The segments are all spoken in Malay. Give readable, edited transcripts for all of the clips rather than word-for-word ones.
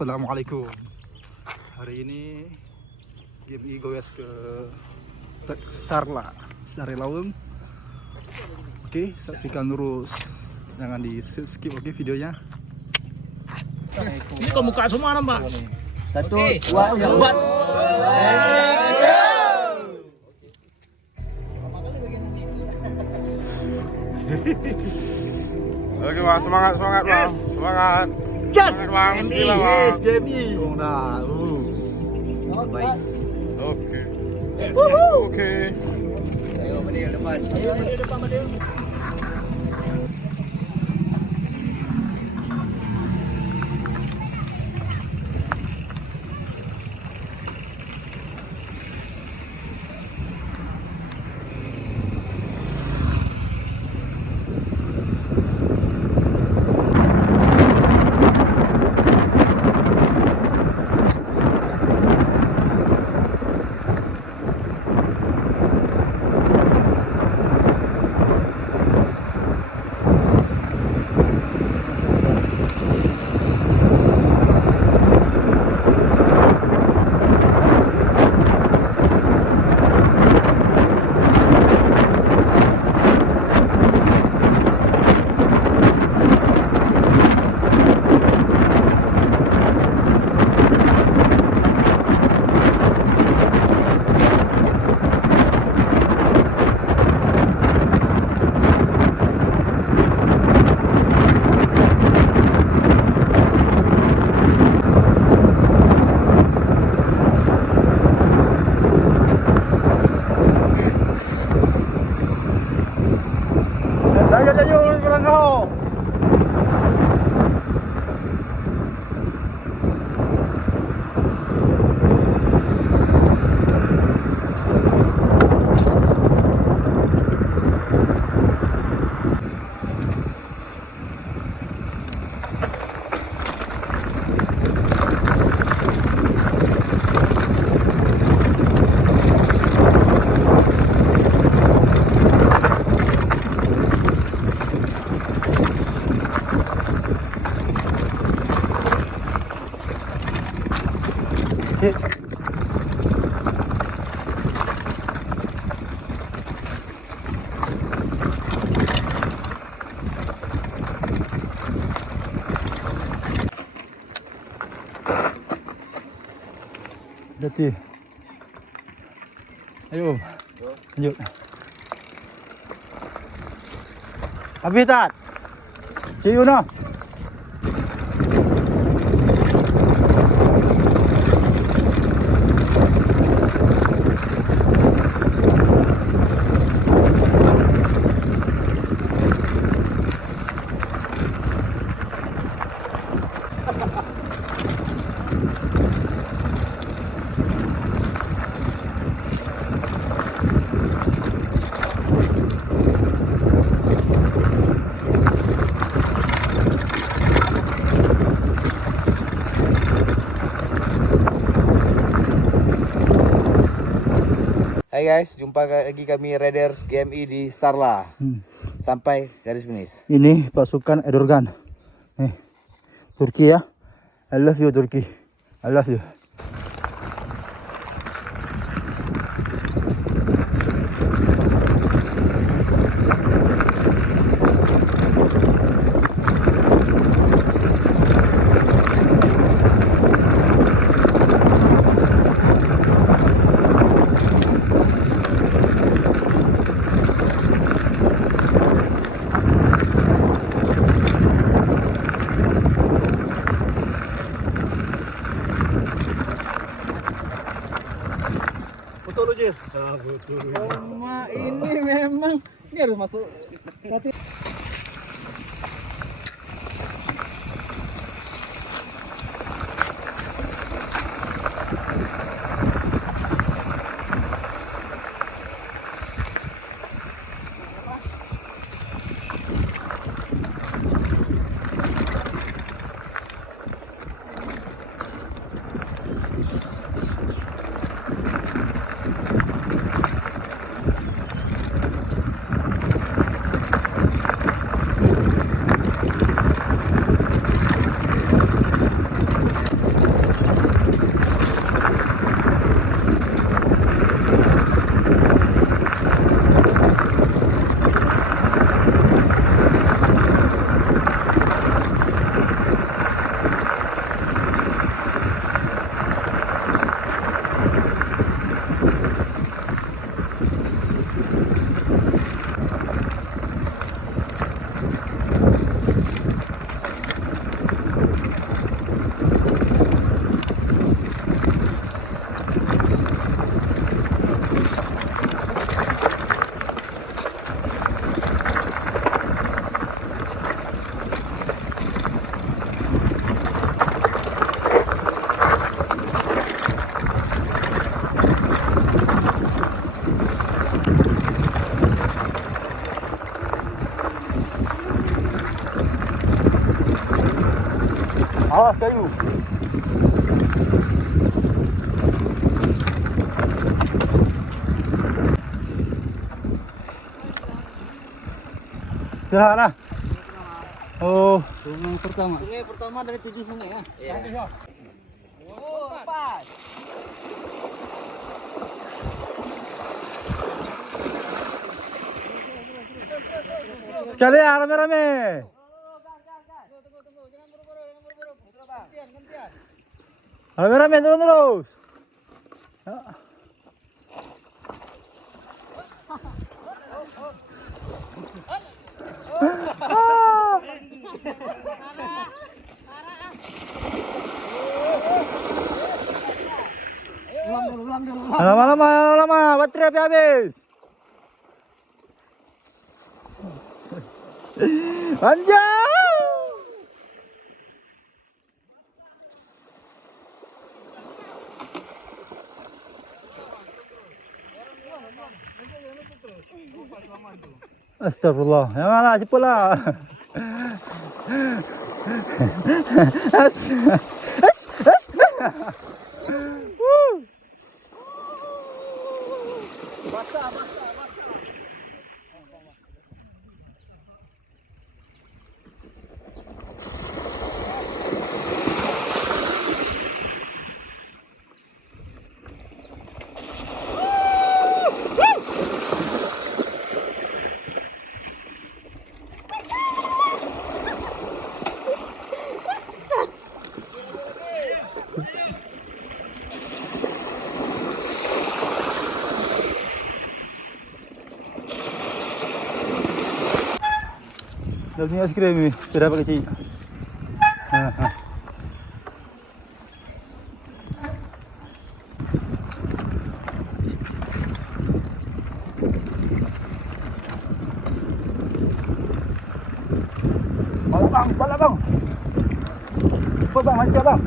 Assalamualaikum. Hari ini GMI goes ke Sarla, Sari Laweng. Oke, saksikan terus. Jangan di skip oke videonya. Ini kau muka semua nampak. 1, 2, 4. Oke bang, semangat bang, semangat. Yes! Bang, gila bang. Yes, GMI. Baik. Oke. Oke. Ayo, Madil depan. Ayo, Madil depan, Madil. Hati. Ayo. Lanjut. Habis tak? See you now. Hai guys, jumpa lagi kami Raiders GMI di Sarla. Sampai garis finish. Ini pasukan Erdogan. Turki ya. I love you Turki. I love you. Betul Jir. Ini memang ini harus masuk. Nanti. Awas kayu. Istirahat lah. Oh, sungai pertama. Sungai pertama dari 7 sungai ya. Iya. Oh, lepas. Sekalian rame-rame. Rame-rame turun terus. Lama-lama, baterai habis. Anjay! Astagfirullah. Ya mana cepatlah. Dah punya es krim ni, berapa kecil? Bala bang. Cepat bang, lancar bang.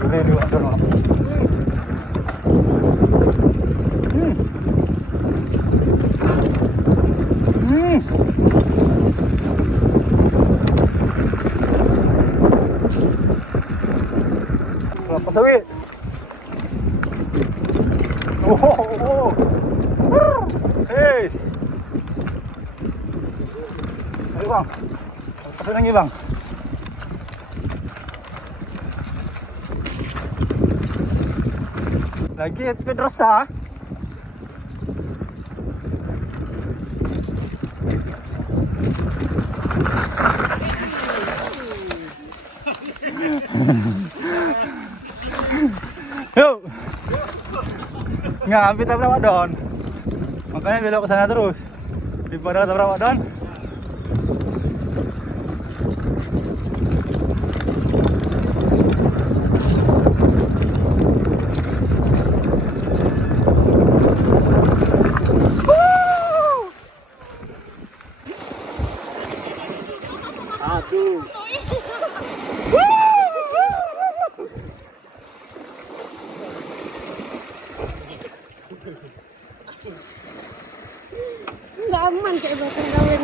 Boleh dua dono. Kelapa sawit. Oh. Yes. Ayo bang. Pasang lagi bang. Lagi Pedrosa. Yuk. Nggak, hampir tabrak wadon. Makanya belok ke sana terus. Daripada tabrak wadon. kayak bakal kawin.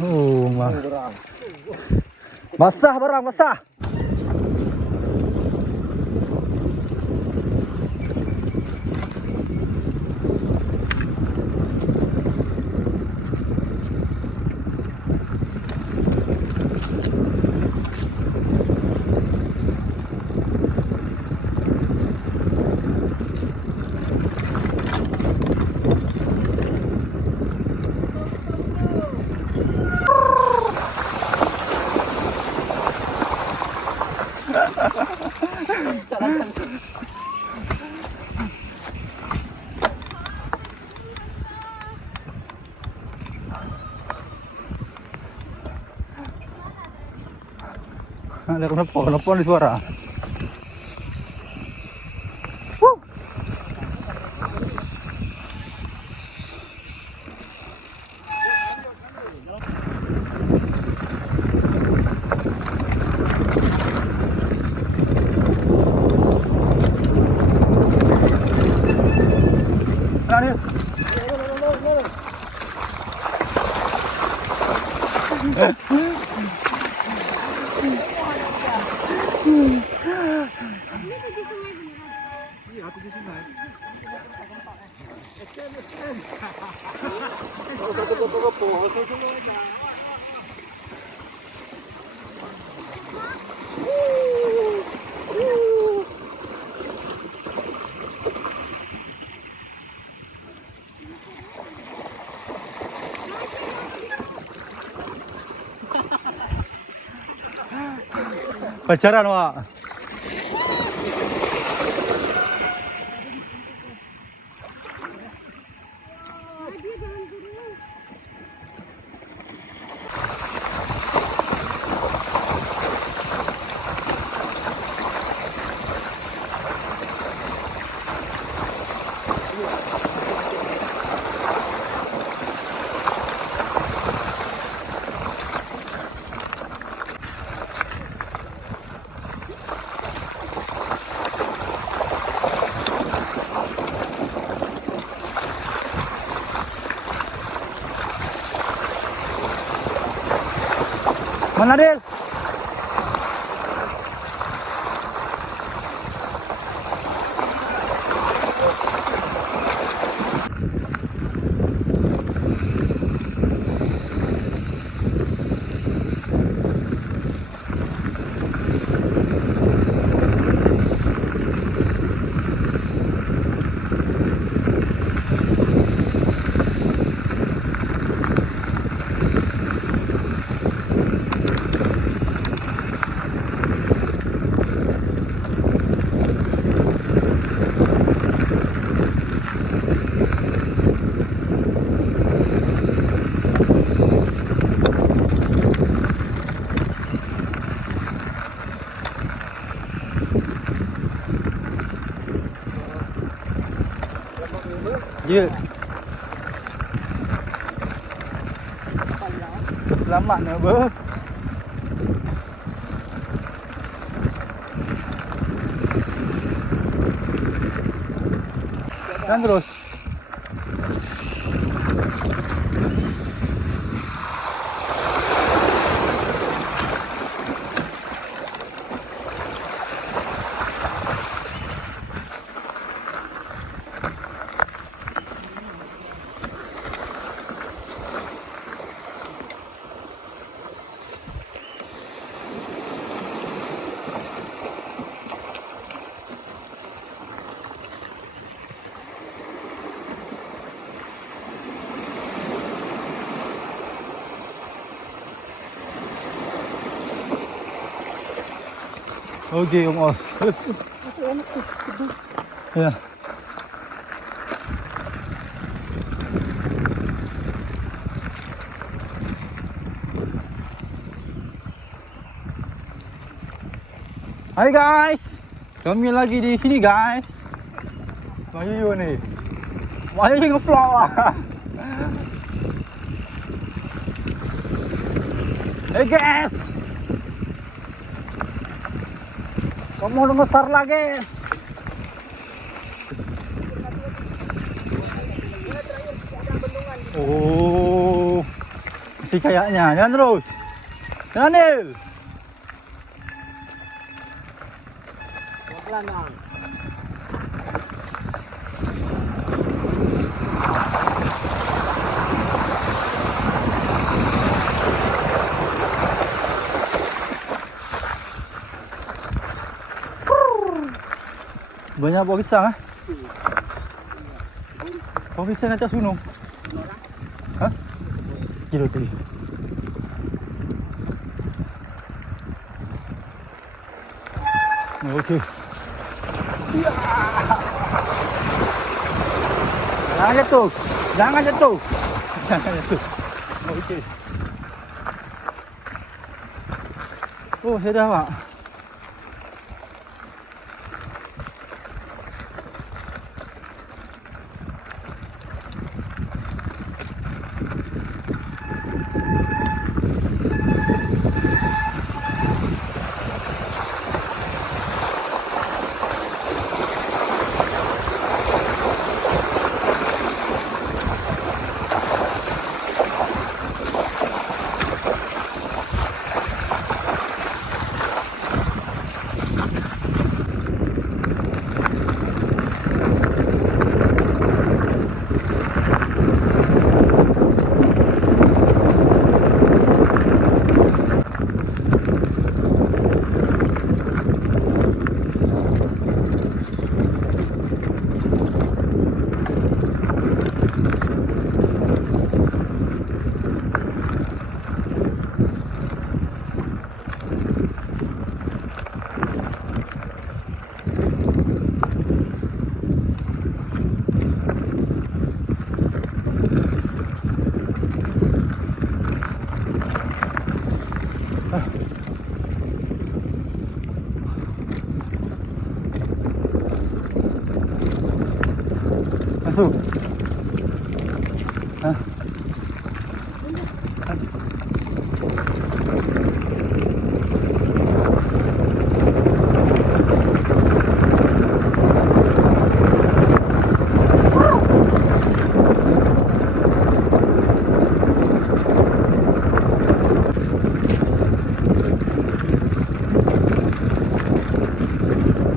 Oh, basah barang, basah. Ada kenapa nih suara? Pacaran, Wak. Mana Del? Ya. Selamat nak ber. Dan terus. Okey, Om Os. Ya. Hai guys. Kami lagi di sini guys. Bayu ni. Mày nge-vlog lah. Hey guys. Kamu udah besar lah guys. Oh, si kayaknya, jangan terus. Jangan Nil. Pelan bang. Banyak buah pisang ah. Buah pisang atas gunung. Hah? Kilo tadi. Okey. Jangan jatuh. Jangan jatuh. Jangan jatuh. Okey. Oh, saya dah pak. Masuk. Hah?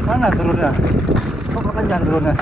Mana turunnya? Kok panjang turunnya?